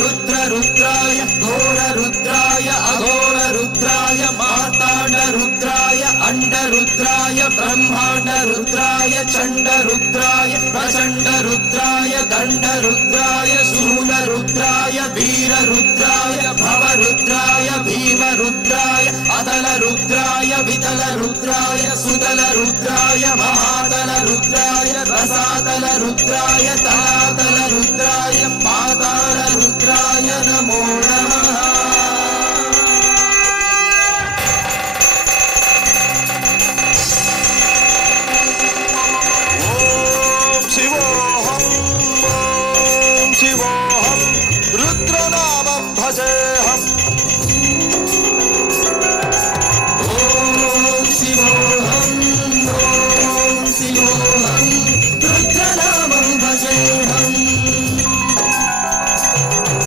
रुद्र रुद्राय घोर रुद्राय अघोर रुद्राय मार्तांड रुद्राय अंड रुद्राय ब्रह्मांड रुद्राय चंड रुद्राय प्रचंड रुद्राय दंड रुद्राय शूल रुद्राय वीर रुद्राय भव रुद्राय भीम रुद्राय अतल रुद्राय वितल रुद्राय सुतल रुद्राय महातल रुद्राय रसातल रुद्राय तलातल रुद्राय पाताल रुद्राय नमो नमः। शिवोऽहं रुद्रनामं भजेऽहम्